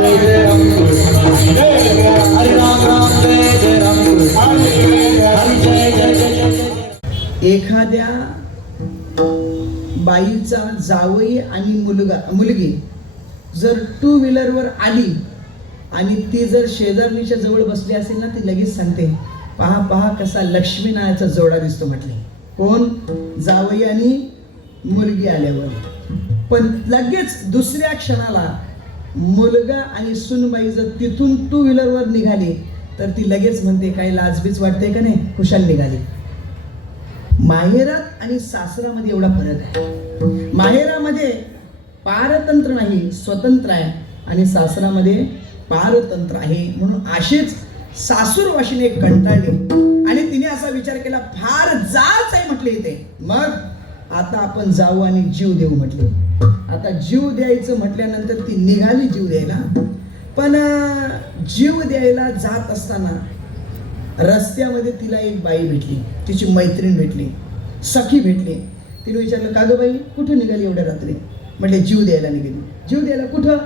जय जय राम कृष्ण हरे राम राम जय जय राम कृष्ण हरे जय जय जय जय. एखाद्या बाईचा जावई आणि मुलगी जर टू व्हीलरवर आली आणि ती जर शेजारणीच्या जवळ बसली असेल ना, ती लगेच सांगते, पहा पहा कसा लक्ष्मी नावाचा जोडा दिसतो म्हटले. कोण? जावई आणि मुलगी आल्यावर. पण लगेच दुसऱ्या क्षणाला मुलगा आणि सुनबाई जर तिथून टू व्हीलरवर निघाली तर ती लगेच म्हणते, काही लाजबीज वाटते का नाही, खुशाल निघाली. माहेरात आणि सासरामध्ये एवढा फरक आहे. माहेरामध्ये पारतंत्र नाही, स्वतंत्र आहे, आणि सासरामध्ये पारतंत्र आहे. म्हणून अशीच सासूरवाशीने कंटाळली आणि तिने असा विचार केला, फार जाच आहे म्हटले इथे, मग आता आपण जाऊ आणि जीव देऊ म्हटले. आता जीव द्यायचं म्हटल्यानंतर ती निघाली जीव द्यायला. पण जीव द्यायला जात असताना रस्त्यामध्ये तिला एक बाई भेटली, तिची मैत्रीण भेटली, सखी भेटली. तिने विचारलं, का ग बाई, कुठं निघाली एवढ्या रात्री? म्हटले, जीव द्यायला निघाली. जीव द्यायला कुठं?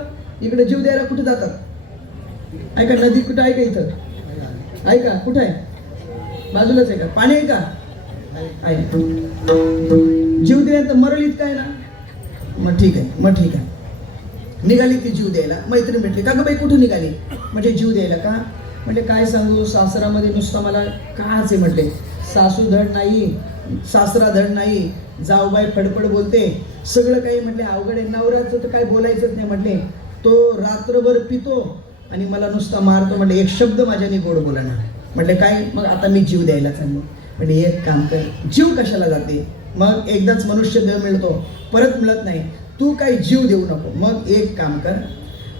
इकडे जीव द्यायला कुठं जातात? ऐका, नदी कुठं आहे का इथं? आहे का? कुठं आहे? बाजूलाच आहे का? पाणी आहे का? आहे. जीव द्यायला तर मरळीत काय ना. मग ठीक आहे, मग ठीक आहे. निघाली ती जीव द्यायला. मैत्रीण भेटली, का ग बाई कुठं निघाली? म्हणजे जीव द्यायला. का? म्हणजे काय सांगू, सासरामध्ये नुसतं मला काच आहे म्हटले. सासू धड नाही, सासरा धड नाही, जाऊबाई फडफड बोलते, सगळं काही म्हटले अवघड आहे. नवऱ्याचं तर काय बोलायचंच नाही म्हटले. तो रात्रभर पितो आणि मला नुसता मारतो म्हटले, एक शब्द माझ्याने गोड बोला ना. म्हटले काय? मग आता मी जीव द्यायला चाललो. म्हणजे एक काम कर, जीव कशाला जाते? मग एकदाच मनुष्य देह मिळतो, परत मिळत नाही. तू काही जीव देऊ नको. मग एक काम कर,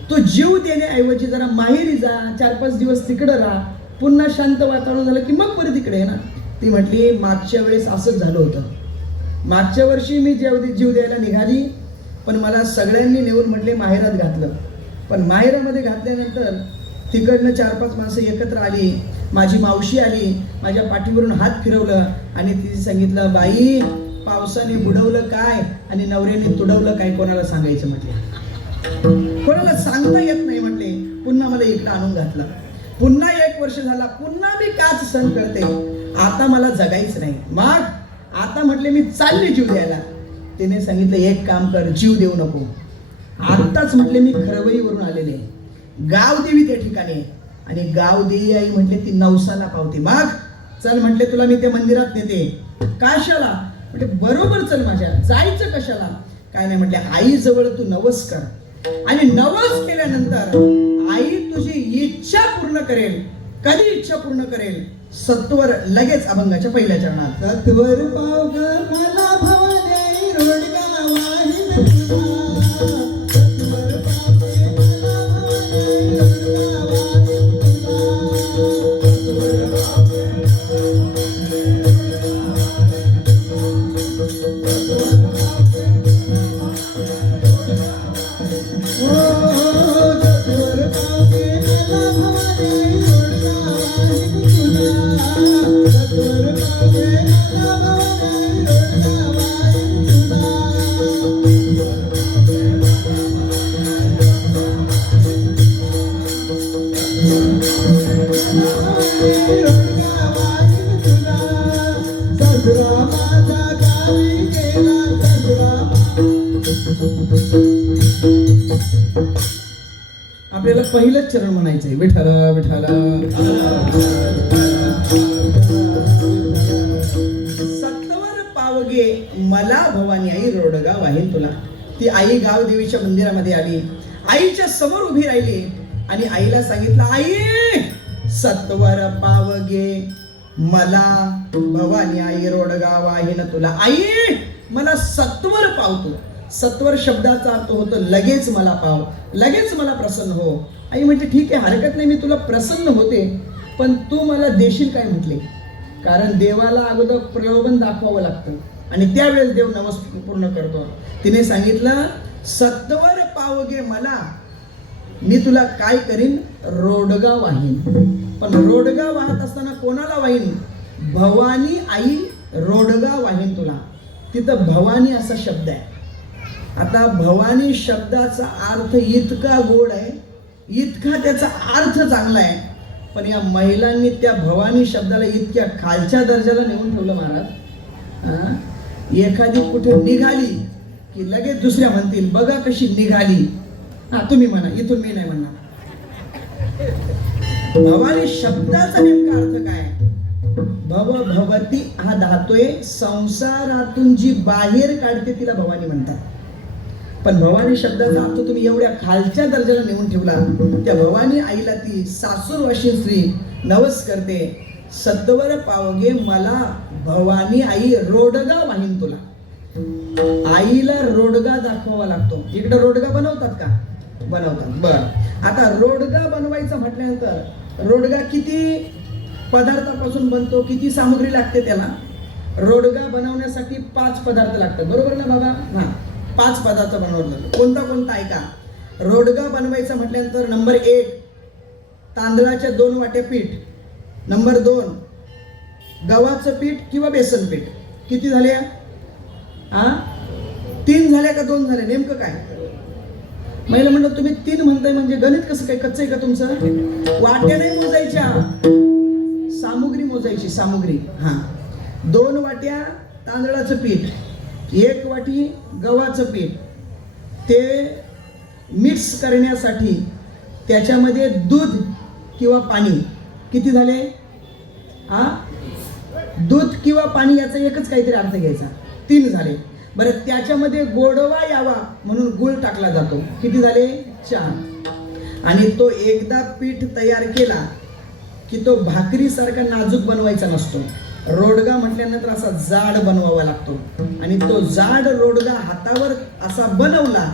तो जीव देण्याऐवजी जरा माहेरी जा, 4-5 दिवस तिकडं राहा, पुन्हा शांत वातावरण झालं की मग परत इकडे आहे ना. ती म्हटली, मागच्या वेळेस असंच झालं होतं. मागच्या वर्षी मी जीव द्यायला निघाली, पण मला सगळ्यांनी नेऊन म्हटले माहेरात घातलं. पण माहेरामध्ये घातल्यानंतर तिकडनं 4-5 माणसं एकत्र आली, माझी मावशी आली, माझ्या पाठीवरून हात फिरवलं आणि तिने सांगितलं, बाई पावसाने बुडवलं काय आणि नवऱ्याने तुडवलं काय, कोणाला सांगायचं म्हटले. कोणाला सांगता येत नाही म्हटले. पुन्हा मला इकडं आणून घातलं. पुन्हा 1 वर्ष झाला, पुन्हा मी काच सहन करते. आता मला जगायचं नाही. मग आता म्हटले मी चालले जीव द्यायला. तिने सांगितलं, एक काम कर, जीव देऊ नको. आत्ताच म्हटले मी खरवईवरून आलेले, गाव देवी त्या ठिकाणी, आणि गाव देवी आई म्हटले ती नवसाला पावते. मग चल म्हटले, तुला मी त्या मंदिरात नेते. कशाला? म्हटले बरोबर चल माझ्या. जायचं कशाला? काय नाही म्हटले, आई जवळ तू नवस कर आणि नवस केल्यानंतर आई तुझी इच्छा पूर्ण करेल. कधी इच्छा पूर्ण करेल? सत्वर. लगेच अभंगाच्या पहिल्या चरणात, सत्वर पाव ग मला भवानी रोडगा वाहिन तुला. सत्वर पाव ग मला भवानी रोडगा वाहिन तुला. सत्वर पाव ग मला भवानी रोडगा वाहिन तुला. सत्वर पाव ग मला भवानी रोडगा वाहिन तुला. सत्वर पाव ग मला भवानी रोडगा वाहिन तुला. सत्वर पाव ग मला भवानी रोडगा वाहिन तुला. आपल्याला पहिलंच चरण म्हणायचंय, विठ्ठल विठ्ठल. सत्वर पावगे मला भवानी आई रोडगा वाहीन तुला. ती आई गाव देवीच्या मंदिरामध्ये आली, आईच्या समोर उभी राहिली आणि आईला सांगितलं, आई सत्वर पावगे मला भवानी आई रोडगा वाहीन तुला. आई मला सत्वर पावतो. सत्वर शब्दाचा अर्थ होतो लगेच मला पाव, लगेच मला प्रसन्न हो. आई म्हटली, ठीक आहे, हरकत नाही, मी तुला प्रसन्न होते, पण तू मला देशील काय म्हटले. कारण देवाला अगोदर प्रलोभन दाखवावं लागतं आणि त्यावेळेस देव नवस पूर्ण करतो. तिने सांगितलं, सत्वर पावगे मला, मी तुला काय करीन, रोडगा वाहीन. पण रोडगा वाहत असताना कोणाला वाहीन? भवानी आई रोडगा वाहीन तुला. तिथं भवानी असा शब्द आहे. आता भवानी शब्दाचा अर्थ इतका गोड आहे इतका त्याचा अर्थ चांगला आहे, पण या महिलांनी त्या भवानी शब्दाला इतक्या खालच्या दर्जाला नेऊन ठेवलं महाराज. हा? एखादी कुठे निघाली की लगेच दुसऱ्या म्हणतील बघा कशी निघाली. हा तुम्ही म्हणा, इथून मी नाही म्हणणार. भवानी शब्दाचा नेमका अर्थ काय? भव भवती हा धातोय संसारातून जी बाहेर काढते तिला भवानी म्हणतात. पण भवानी शब्दाचा अर्थ तुम्ही एवढ्या खालच्या दर्जाला नेऊन ठेवला. त्या भवानी आईला ती सासूरवाशी स्त्री नवस करते, सत्वर पावगे मला भवानी आई रोडगा वाहीन तुला. आईला रोडगा दाखवावा लागतो. इकडे रोडगा बनवतात का? बनवतात. बर, आता रोडगा बनवायचं म्हटल्यानंतर रोडगा किती पदार्थापासून बनतो, किती सामग्री लागते त्याला? रोडगा बनवण्यासाठी 5 पदार्थ लागतात, बरोबर ना बाबा? हा, 5 पदार्थ बनवतात. कोणता कोणता ऐका. रोडगा बनवायचा म्हटल्यानंतर नंबर 1 तांदळाच्या 2 वाट्या पीठ. नंबर 2 गव्हाचं पीठ किंवा बेसन पीठ. किती झाले? 3 झाल्या का 2 झाले? नेमकं काय? महिला म्हणलं तुम्ही 3 म्हणताय म्हणजे गणित कसं काय कच्चं आहे का तुमचं? वाट्या नाही मोजायच्या, सामुग्री मोजायची. सामुग्री. हा, 2 वाट्या तांदळाचं पीठ, 1 वाटी गव्हाचं पीठ. ते मिक्स करण्यासाठी त्याच्यामध्ये दूध किंवा पाणी. किती झाले? दूध किंवा पाणी याचा एकच काहीतरी अर्थ घ्यायचा. 3 झाले. बरं, त्याच्यामध्ये गोडवा यावा म्हणून गुळ टाकला जातो. किती झाले? 4. आणि तो एकदा पीठ तयार केला की तो भाकरीसारखा नाजूक बनवायचा नसतो. रोडगा म्हटल्यानंतर असा जाड बनवावा लागतो. आणि तो जाड रोडगा हातावर असा बनवला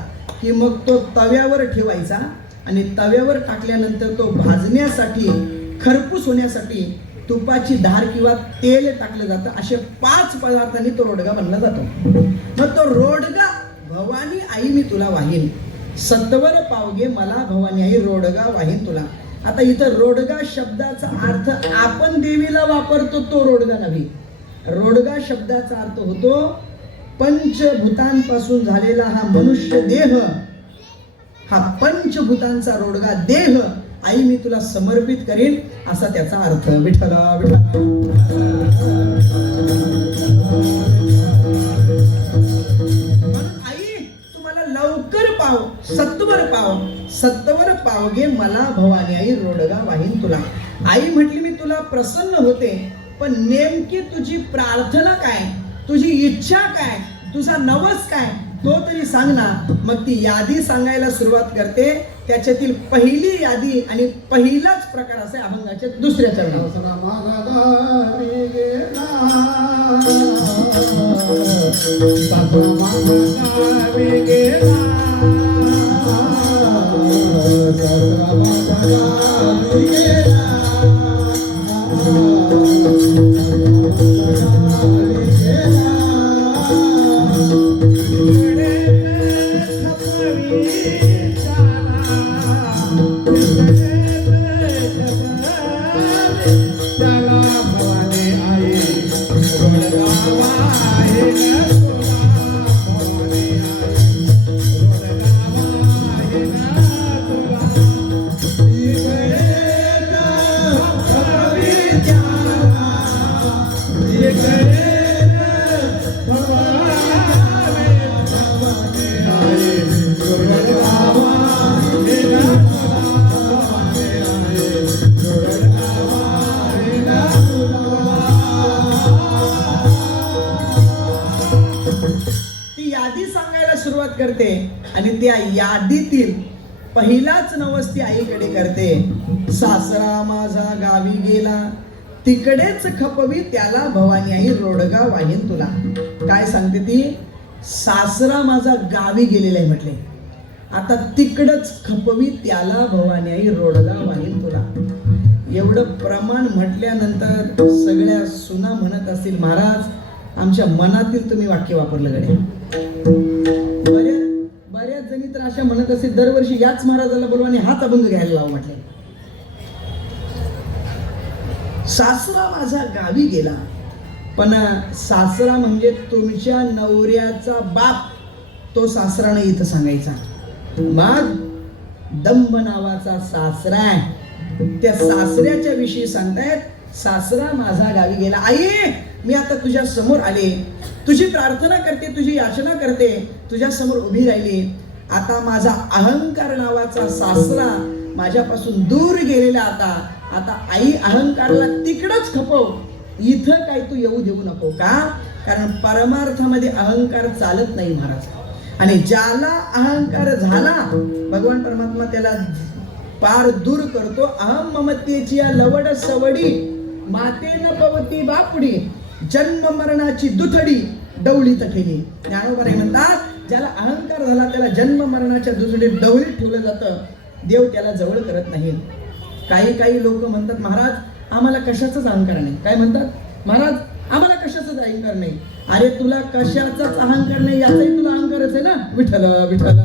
की मग तो तव्यावर ठेवायचा. आणि तव्यावर टाकल्यानंतर तो भाजण्यासाठी, खरपूस होण्यासाठी तुपाची धार किंवा तेल टाकलं जातं. असे 5 पदार्थांनी तो रोडगा बनला जातो. मग तो रोडगा भवानी आई मी तुला वाहीन, सत्वर पावगे मला भवानी आई रोडगा वाहीन तुला. आता इथं रोडगा शब्दाचा अर्थ आपण देवीला वापरतो तो रोडगा नव्हे. रोडगा शब्दाचा अर्थ होतो पंचभूतांपासून झालेला हा मनुष्य देह. हा पंचभूतांचा रोडगा देह आई मी तुला समर्पित करेन असा त्याचा अर्थ. विठ्ठला विठ्ठला. म्हणून आई तुम्हाला लवकर पाव, सत्वर पाव, सत्वर पावगे मला भवानी आई रोडगा वाहीन तुला. आई म्हटली मी तुला प्रसन्न होते, पण नेमकी तुझी प्रार्थना काय, तुझी इच्छा काय, तुझा नवस काय तो तरी सांग ना. मग ती यादी सांगायला सुरुवात करते. त्याच्यातील पहिली यादी आणि पहिलाच प्रकार असे अभंगाच्या 2ऱ्या चरणात. करते आणि त्या यादीतील पहिलाच नवस ती आईकडे करते. सासरा माझा गावी गेला तिकडेच खपवी त्याला भवानी आई रोडगा वाहीन तुला. काय सांगते ती? सासरा माझा गावी गेलेला आहे म्हटले, आता तिकडच खपवी त्याला भवानी आई रोडगा वाहीन तुला. एवढं प्रमाण म्हटल्यानंतर सगळ्या सुना म्हणत असतील महाराज आमच्या मनातील तुम्ही वाक्य वापरलं गडे. बऱ्याच जणी तर अशा म्हणत असतील दरवर्षी याच महाराजाला बोलवा आणि हाच अभंग घ्यायला लावू म्हटले. सासरा माझा गावी गेला, पण सासरा म्हणजे तुमच्या नवऱ्याचा बाप, तो सासरा नाही इथं सांगायचा. मग दंभ नावाचा सासरा आहे. त्या सासऱ्याच्या विषयी सांगतायत, सासरा माझा गावी गेला. आई, मी आता तुझ्या समोर आले, तुझी प्रार्थना करते, तुझी याचना करते, तुझ्या समोर उभी राहिली. आता माझा अहंकार नावाचा सासरा माझ्यापासून दूर गेलेला. आता आई अहंकारला तिकडच खपव, इथं काय तू येऊ देऊ नको. का? कारण परमार्थामध्ये अहंकार चालत नाही महाराज. आणि ज्याला अहंकार झाला, भगवान परमात्मा त्याला पार दूर करतो. अहम ममतेची या लवड सवडी, मातेन पवती बापुडी, जन्म मरणाची दुथडी डवळीत ठेली. ज्ञानोबा म्हणतात, ज्याला अहंकार झाला त्याला जन्म मरणाच्या दुथडीत डवळीत ठेवलं जातं. देव त्याला जवळ करत नाही. काही लोक म्हणतात, महाराज आम्हाला कशाचाच अहंकार नाही. काय म्हणतात? महाराज आम्हाला कशाचाच अहंकार नाही. अरे तुला कशाचाच अहंकार नाही याचाही तुला अहंकारच आहे ना. विठ्ठल विठ्ठल.